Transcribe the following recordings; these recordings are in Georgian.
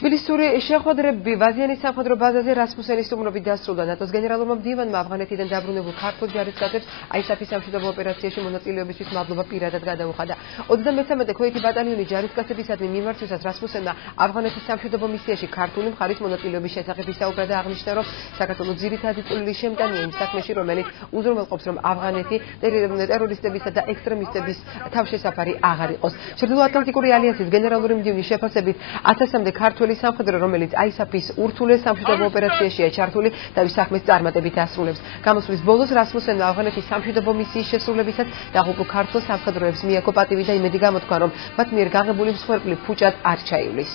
თბილისური შეხვედრები ვაზიანის სამხედრო ბაზაზე რასმუსენის სტუმრობით დასრულდა. ნატოს გენერალურმა მდივანმა ავღანეთიდან დაბრუნებულ ქართულ ჯარისკაცებს ISAF-ის სამშვიდობო ოპერაციაში მონაწილეობისთვის მადლობა პირადად გადაუხადა. 33 ქვეითი ბატალიონის ჯარისკაცებისადმი მიმართვისას რასმუსენმა ავღანეთის სამშვიდობო მისიაში ქართული მხარის მონაწილეობის შესახებ ისაუბრა და აღნიშნა, რომ საქართველოს ძირითადი წვლილი შემტანია იმ საქმეში, რომელიც უზრუნველყოფს, რომ ავღანეთი ტერორისტებისა და ექსტრემისტების თავშესაფარი აღარ იყოს. ჩრდილოატლანტიკური ალიანსის გენერალური მდივნის შეფასებით 1000-მდე ქართველი სამხედრო, რომელიც ISAF-ის ურთულეს სამშვიდობო ოპერაციაშია ჩართული, თავის საქმეს წარმატებით ასრულებს. გამოსვლის ბოლოს რასმუსენმა ავღანეთის სამშვიდობო მისიის შესრულებისას დაღუპულ ქართველ სამხედროებს მიაგო პატივი და იმედი გამოთქვა, რომ მათ მიერ გაღებული მსხვერპლი ფუჭად არ ჩაივლის.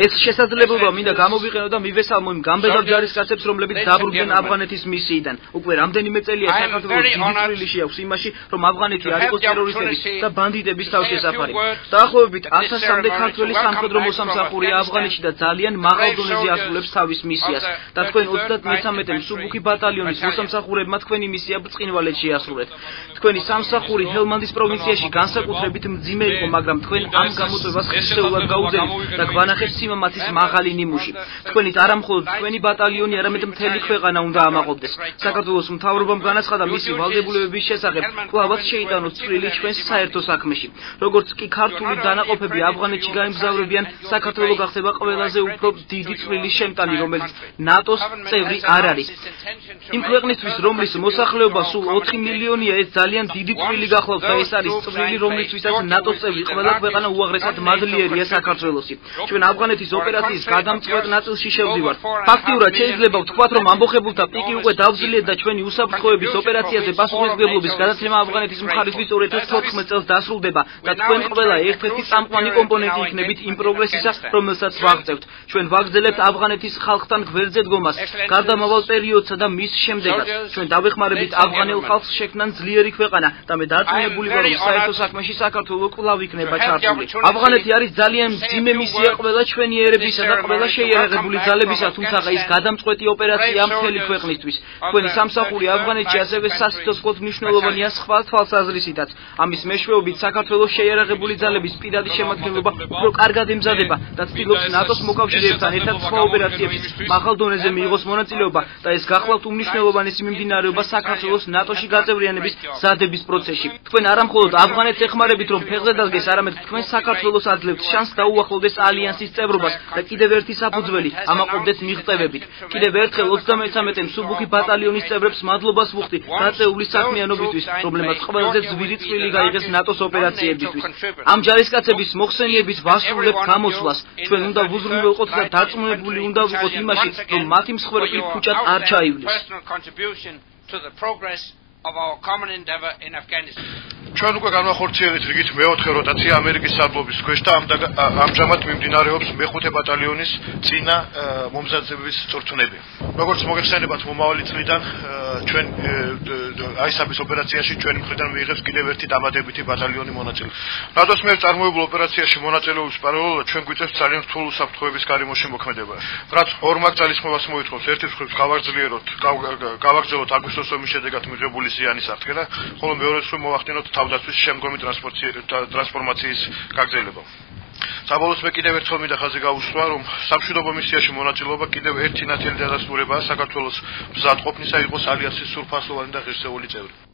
ეს შესაძლებლობა მინდა გამოვიყენო და მივესალმო იმ გამბედავ ჯარისკაცებს, რომლებიც დაბრუნდნენ ავღანეთის მისიიდან. უკვე რამდენიმე წელია საქართველოს დიდი წვლილი შეაქვს იმაში, რომ ავღანეთი არ იყოს ტერორისტების და ბანდიტების თავშესაფარი. დაახლოებით 1000-მდე ქართველი სამხედრო მოსამსახურეა ავღანეთში და ძალიან მაღალ დონეზე ასრულებს თავის მისიას. და თქვენ 33-ე მსუბუქი ბატალიონის მოსამსახურეებმა თქვენი მისია ბრწყინვალედ შეასრულეთ. თქვენი სამსახური ჰელმანდის პროვინციაში განსაკუთრებით მძიმე იყო, მაგრამ თქვენ ამ გამოწვევას ხსეულად გაუძლევთ და გვანახეთ სიმამაცის მაღალი ნიმუში. თქვენით არა მხოლოდ თქვენი ბატალიონი, არამედ მთელი ქვეყანა უნდა ამაყობდეს. საქართველოს მთავრობამ განაცხადა მისი ვალდებულებების შესახებ, კვლავაც შეიტანოს წვლილი ჩვენს საერთო საქმეში. როგორც კი ქართული დანაყოფები ავღანეთში გაემგზავრებიან, საქართველო გახდება ყველაზე უფრო დიდი წვლილის შემტანი, რომელიც ნატოს წევრი არ არის. იმ ქვეყნისთვის, რომლის მოსახლეობა სულ 4 მილიონია, ეს ძალიან დიდი წვლილი გახლავთ და ეს არის წვლილი, რომლისთვისაც ნატოს წევრი ყველა ქვეყანა უაღრესად მადლიერია საქართველოსი. ჩვენ ავღანეთის ოპერაციის გადამწყვეტ ნაწილში შევდივართ. ფაქტიურად შეიძლება ვთქვათ, რომ ამბოხებულთა პიკი უკვე დავზილიეთ და ჩვენი უსაფრთხოების ოპერაციაზე პასუხისმგებლობის გადაცემა ავღანეთის მხარისთვის 2014 წელს დასრულდება და თქვენ ყველა ერთ-ერთი წამყვანი კომპონენტი იქნებით იმ პროგრესისა, რომელსაც ვაღწევთ. ჩვენ ვაგრძელებთ ავღანეთის ხალხთან გვერდზე დგომას, გარდამავალ პერიოდსა და მის შემდეგაც. ჩვენ დავეხმარებით ავღანელ ხალხს შექმნან ძლიერი ქვეყანა და მე დარწმუნებული ვარ, რომ საერთო საქმეში საქართველო კვლავ იქნება ჩართული. ავღანეთი არის ძალიან მძიმე მისია ყველა ჩვენი ერებისა და ყველა შეიარაღებული ძალებისა, თუმცა ის გადამწყვეტი ოპერაციაა მთელი ქვეყნისთვის. თქვენი სამსახური ავღანეთში ასევე სასიცოცხლოდ მნიშვნელოვანია სხვა თვალსაზრისითაც. ამის მეშვეობით საქართველოს შეიარაღებული ძალების პირადი შემადგენლობა უფრო კარგად ემზადება და ცდილობს ნატოს მოკავშირეებთან ერთად სხვა ოპერაციებში მაღალ დონეზე მიიღოს მონაწილეობა და ეს გახლავთ უმნიშვნელოვანესი მიმდინარეობა საქართველოს ნატოში გაწევრიანების მზადების პროცესში. თქვენ არა მხოლოდ ავღანეთს ეხმარებით, რომ ფეხზე დადგეს, არამედ თქვენ საქართველოს აძლევთ შანსს დაუახლოვდეს ალიანსის წევრობას და კიდევ ერთი საფუძველი ამაყობდეთ მიღწევებით. კიდევ ერთხელ 33-ე მსუბუქი ბატალიონის წევრებს მადლობას ვუხდი გაწეული საქმიანობისთვის, რომლებმაც ყველაზე ძვირი წვლილი გაიღეს ნატოს ოპერაციებისთვის. ამ ჯარისკაცების მოხსენიებით ვასრულებთ გამოსვლას. ჩვენ უნდა ვუზრუნველყოთ და დარწმუნებული უნდა ვიყოთ იმაში, რომ მათი მსხვერპლი ფუჭად არ ჩაივლის. ჩვენ უკვე განვახორციელეთ რიგით მეოთხე როტაცია ამერიკის სარდლობის ქვეშ და ამჟამად მიმდინარეობს მეხუთე ბატალიონის წინა მომზადებების წვრთნები. როგორც მოგეხსენებათ, მომავალი წლიდან ჩვენ ISAF-ის ოპერაციაში ჩვენი მხრიდან მიიღებს კიდევ ერთი დამატებითი ბატალიონი მონაწილე. ნატოს მიერ წარმოებულ ოპერაციაში მონაწილეობის პარალელურად ჩვენ გვიწევს ძალიან რთულ უსაფრთხოების გარემოში მოქმედება. რაც ორ მაგალითს მოითხოვს, ერთი მხრივ გავაგრძელოთ აგვისტოს ომის შედეგად მიღებული ზიანის აღდგენა, ხოლო მეორე მხრივ მოვახდინოთ თავდაცვის შემდგომი ტრანსფორმაციის გაგრძელება. საბოლოოდ მე კიდევ ერთხელ მინდა ხაზი გავუსვა, რომ სამშვიდობო მისიაში მონაწილეობა კიდევ ერთი ნათელი დადასტურებაა საქართველოს მზადყოფნისა იყოს ალიანსის სრულფასოვანი და ღირსეული წევრი.